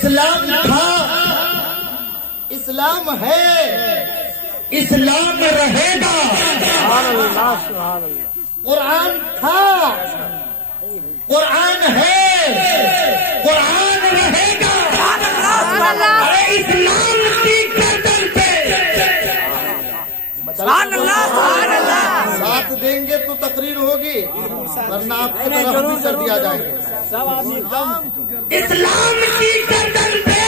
इस्लाम था, इस्लाम है, इस्लाम रहेगा। कुरान था, कुरान है, कुरान रहेगा। अरे इस्लाम की गर्दन पे साथ देंगे तो तकरीर होगी, वरना आपकी तरफ भी कर दिया जाएगा। इस्लाम की गर्दन पे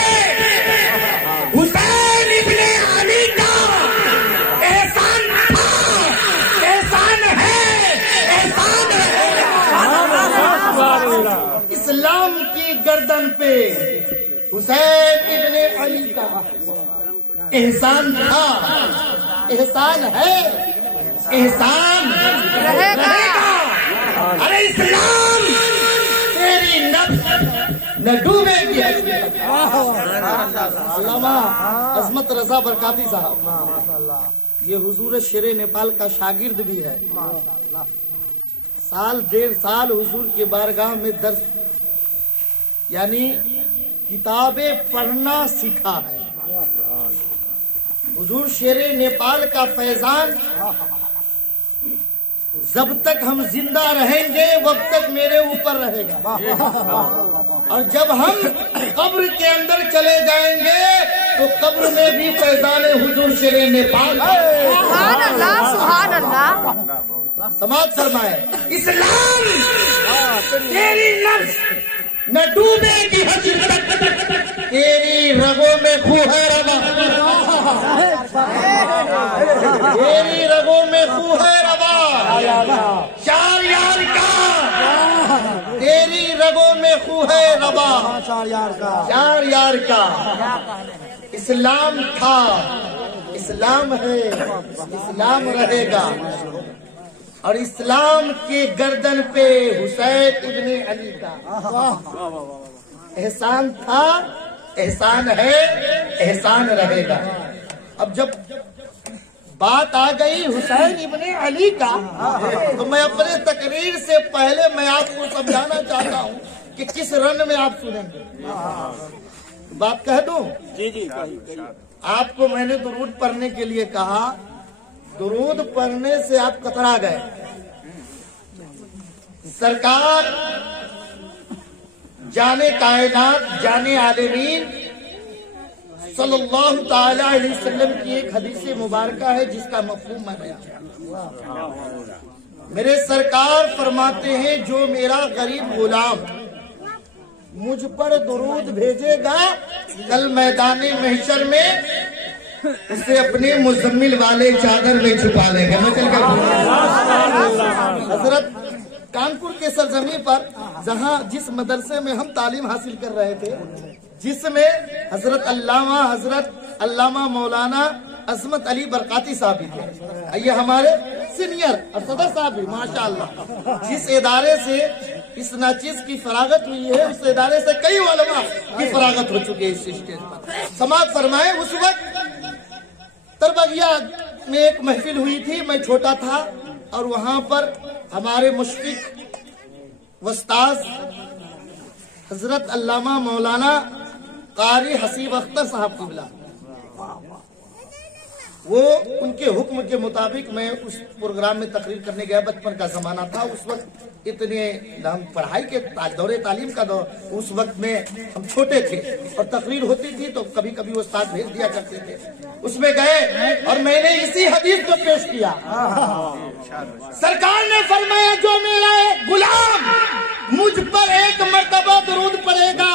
हुसैन इब्ने अली का एहसान था, एहसान है, एहसान है। इस्लाम की गर्दन पे हुसैन इब्ने अली का एहसान था, एहसान है, एहसान रहेगा। अरे इस्लाम तेरी नफ्स न डूबेगी। अल्लामा अजमत रजा बरकाती साहब, ये हुजूर शेर नेपाल का शागिर्द भी है। साल डेढ़ साल हुजूर के बारगाह में दर्स यानी किताबें पढ़ना सीखा है। हुजूर शेर नेपाल का फैजान जब तक हम जिंदा रहेंगे वब तक मेरे ऊपर रहेगा, और जब हम कब्र के अंदर चले जाएंगे तो कब्र में भी फैजान हुजूर शेर नेपाल। सुभान अल्लाह, सुभान अल्लाह। समाज फरमाए, इस्लाम तेरी नफ्स न डूबेगी हकीकत, तेरी रगों में खूह है रवा, तेरी रगों में खूह है रवा। चार यार का तेरी रगों में खूह है रवा, चार यार का। इस्लाम था, इस्लाम है, इस्लाम रहेगा। और इस्लाम के गर्दन पे हुसैन इब्ने अली का एहसान था, एहसान है, एहसान रहेगा। अब जब बात आ गई हुसैन इब्ने अली का, तो मैं अपने तकरीर से पहले मैं आपको समझाना चाहता हूँ कि किस रन में आप सुनेंगे। बात कह दूं? जी जी। आपको मैंने दुरूद पढ़ने के लिए कहा, दुरूद पढ़ने से आप कतरा गए। सरकार जाने कायनात, जाने आलमीन सल्लल्लाहु ताला अलैहि वसल्लम की एक हदीस मुबारका है जिसका मफहूम मैं बयान। मेरे सरकार फरमाते हैं, जो मेरा गरीब गुलाम मुझ पर दुरूद भेजेगा, कल मैदाने महशर में उसे अपने मुजम्मिल वाले चादर में छुपा लेंगे। मैं चल कर हजरत कानपुर के सरजमी पर, जहां जिस मदरसे में हम तालीम हासिल कर रहे थे, जिसमें हजरत अल्लामा मौलाना अजमत अली बरकाती साहब भी थे, ये हमारे सीनियर और सदर साहब भी माशाअल्लाह। जिस इदारे से इस नाचीज की फरागत हुई है, उस इदारे से कई उलमा की फरागत हो चुकी है इस स्टेज पर। समाज फरमाए, उस वक्त तरबगिया में एक महफिल हुई थी, मैं छोटा था, और वहां पर हमारे मुश्फिक वस्ताज हजरत अल्लामा मौलाना कारी हसीब अख्तर साहब किबला, वो उनके हुक्म के मुताबिक मैं उस प्रोग्राम में तकरीर करने गया। बचपन का जमाना था, उस वक्त इतने हम पढ़ाई के दौरे तालीम का दौर, उस वक्त में हम छोटे थे और तकरीर होती थी तो कभी कभी वो साथ भेज दिया करते थे। उसमें गए और मैंने इसी हदीस को पेश किया। सरकार ने फरमाया, जो मेरा गुलाम मुझ पर एक मर्तबा दुरूद पड़ेगा,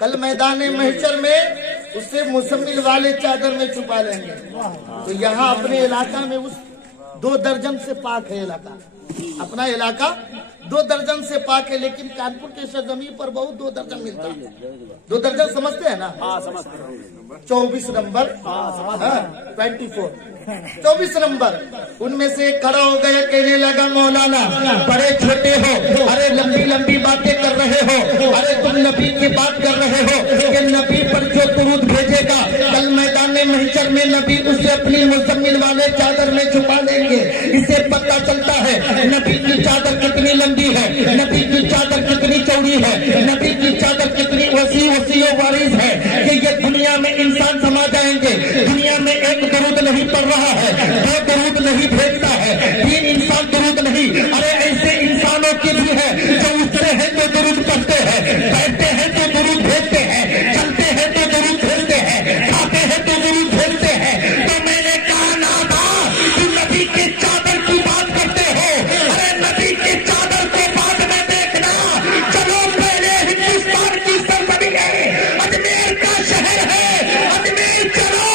कल मैदाने महशर में उससे मुसम्मिल वाले चादर में छुपा लेंगे। तो यहाँ अपने इलाका में उस 2 दर्जन से पाक है इलाका, अपना इलाका 2 दर्जन से पाक है, लेकिन कानपुर के सरजमी पर बहुत 2 दर्जन मिलता है। 2 दर्जन समझते हैं ना? हाँ, समझते हैं। 24 नंबर, 24 नंबर, उनमें से खड़ा हो गया, कहने लगा, मौलाना बड़े छोटे हो, अरे लंबी लंबी बातें कर रहे हो, अरे तुम नबी की बात कर रहे हो कि नबी पर जो दुरूद भेजेगा, कल मैदान महशर में नबी उसे अपनी मुजम्मिल वाले चादर में छुपा लेंगे। इससे पता चलता है नबी की चादर कितनी लंबी है, नबी की चादर कितनी चौड़ी है, नबी की चादर कितनी वसी नहीं पढ़ रहा है, दो दरूद नहीं भेजता है, 3 इंसान दरूद नहीं। अरे ऐसे इंसानों के भी है जो उठते हैं तो दरूद पढ़ते हैं, बैठते हैं तो दरूद भेजते हैं, चलते हैं तो दरूद भेजते हैं, खाते हैं तो दरूद भेजते हैं। तो मैंने कहा ना था तुम नबी की चादर की बात करते हो। अरे नबी की चादर को बाद में देखना, चलो पहले हिंदुस्तान की सरजमीन है, अजमेर का शहर है, अजमेर चलो,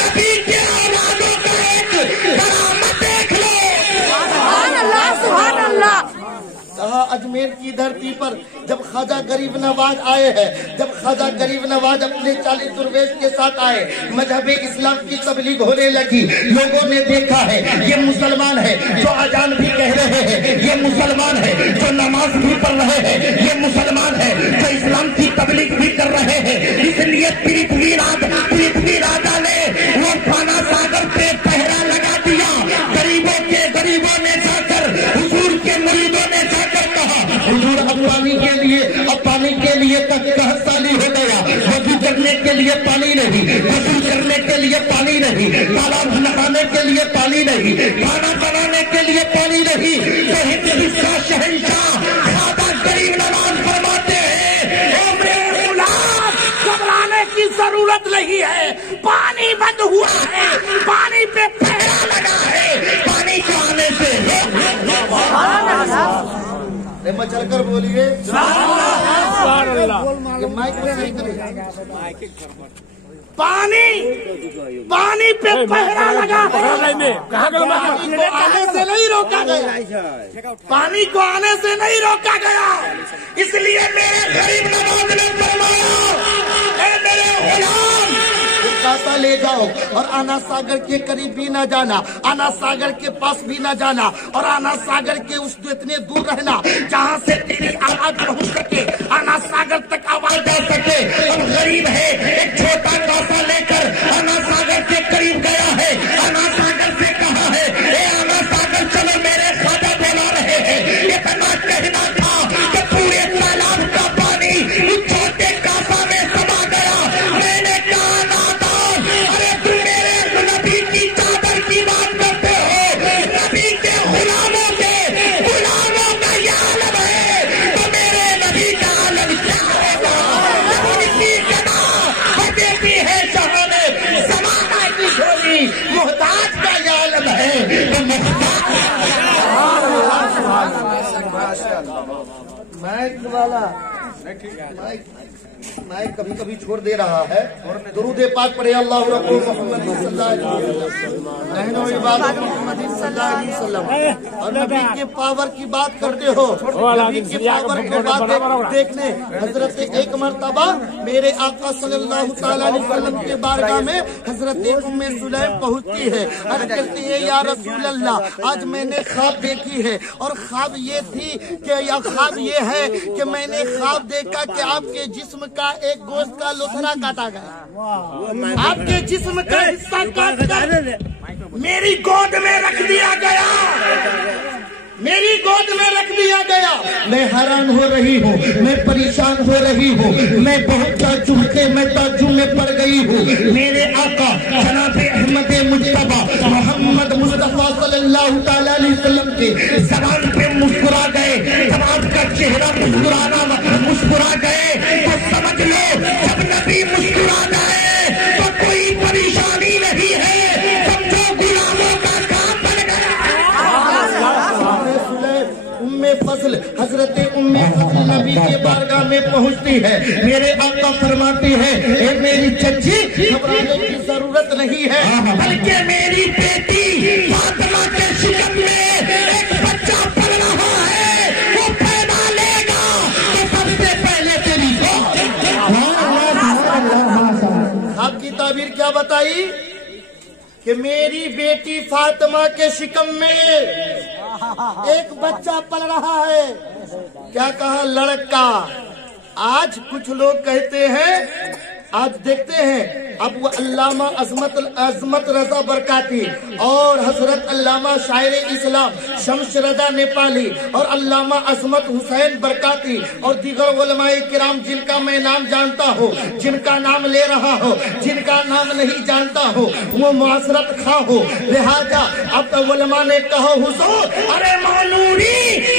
नबी के औलादों का एक करामत देख लो। सुभान अल्लाह, सुभान अल्लाह। कहा अजमेर की धरती पर जब ख्वाजा गरीब नवाज आए हैं, जब ख्वाजा गरीब नवाज अपने 40 दुर्वेश के साथ आए, मजहब इस्लाम की तबलीग होने लगी। लोगों ने देखा है ये मुसलमान है जो अजान भी कह रहे हैं, ये मुसलमान है जो नमाज भी पढ़ रहे हैं, ये मुसलमान है जो इस्लाम की तबलीग भी कर रहे हैं। इसलिए पृथ्वी राजा ने वो खाना सागर पे पहरा लगा दिया। गरीबों ने जाकर हुजूर के मुरीदों ने जाकर कहा हुजूर अब पानी के लिए तक 10 साली हो गया, वजू करने के लिए पानी नहीं, वजू करने के लिए पानी नहीं, तालाब नहाने के लिए पानी नहीं, खाना बनाने के लिए पानी नहीं। तो हिंद का शहंशाह ख्वाजा गरीब नवाज फरमाते हैं ओ मेरे गुलाम, घबराने की जरूरत नहीं है, पानी बंद हुआ है, पानी पे पहरा लगा है, पानी को आने से मचल कर बोलिए माइक में सही करिए। पानी पे पहरा लगा है, पानी को आने से नहीं रोका गया, पानी को आने से नहीं रोका गया। इसलिए मेरे गरीब नवाज ने फरमाया ए मेरे गुलाम, कासा ले जाओ और आना सागर के करीब भी ना जाना, आना सागर के पास भी ना जाना, और आना सागर के उस इतने दूर रहना जहाँ से तेरी आवाज पहुँच सके, आना सागर तक आवाज जा सके। और गरीब है एक छोटा कासा लेकर आना सागर के करीब गया है, आना सागर से कहा है ए आना सागर चलो मेरे ख्वाजा बुला रहे हैं। इतना कहना था कि पूरे तालाब का पानी उस छोटे कासा में समा गया। मैंने कहा अरे तुम मेरे नबी की चादर की बात करते हो, नबी के गुलामों का ये आलम है, तो मेरे नबी का आलम क्या होगा जब उनकी गदा बजेती है जहाने ज़माना की झोली, मुहताज का ये आलम है तो मैं कभी कभी छोड़ दे रहा है। दुरूद पाक पढ़े अल्लाह रब्बुल मोहम्मद सल्लल्लाहु अलैहि वसल्लम। और नबी के पावर की बात करते हो, नबी के पावर की बात देखने हजरत एक मर्तबा मेरे आका सल्लल्लाहु अलैहि वसल्लम के बारगाह में हजरत उम्मे सुलैम पहुंचती है। अर्ज करती है या रसूल अल्लाह, आज मैंने ख्वाब देखी है, और ख्वाब ये थी कि या ख्वाब ये है कि मैंने ख्वाब देखा कि आपके जिस्म का एक गोश्त का लोथड़ा काटा गया, आपके जिस्म का हिस्सा काट कर मेरी गोद में रख दिया गया, मेरी गोद में रख दिया गया। मैं हैरान हो रही हूँ, मैं परेशान हो रही हूँ, मैं बहुत मैं ताज्जुब में पड़ गई हूँ। मेरे आका जनाब अहमद मुज्तबा मोहम्मद मुस्तफा सल्लल्लाहु अलैहि वसल्लम के ज़बान पे मुस्कुरा गए, जब आपका चेहरा मुस्कुरा गए तो समझ लो जब नबी मुस्कुरा गए तो कोई परेशानी नहीं है, समझो गुलामों का काम बन गया। उम्मे फजल हजरत उम्मे फजल नबी के बारगाह में पहुंचती है। मेरे आका फरमाती है ए मेरी चच्ची, घबराने की जरूरत नहीं है, बल्कि मेरी बेटी फातिमा के शिकम में एक बच्चा पल रहा है, वो पैदा लेगा तो सबसे पहले तेरी आपकी ताबीर क्या बताई कि मेरी बेटी फातिमा के शिकम में एक बच्चा पल रहा है। क्या कहा? लड़का। आज कुछ लोग कहते हैं, आज देखते हैं अब वो अल्लामा अजमत रजा बरकाती और हजरत अल्लामा शायर इस्लाम शम्स रजा नेपाली और अल्लामा अजमत हुसैन बरकाती और दीगर उलमाए किराम जिनका मैं नाम जानता हूँ, जिनका नाम ले रहा हो, जिनका नाम नहीं जानता हो वो मुआसरत खा हो। लिहाजा अब तो उलमा ने कहो हुजूर, अरे मानूरी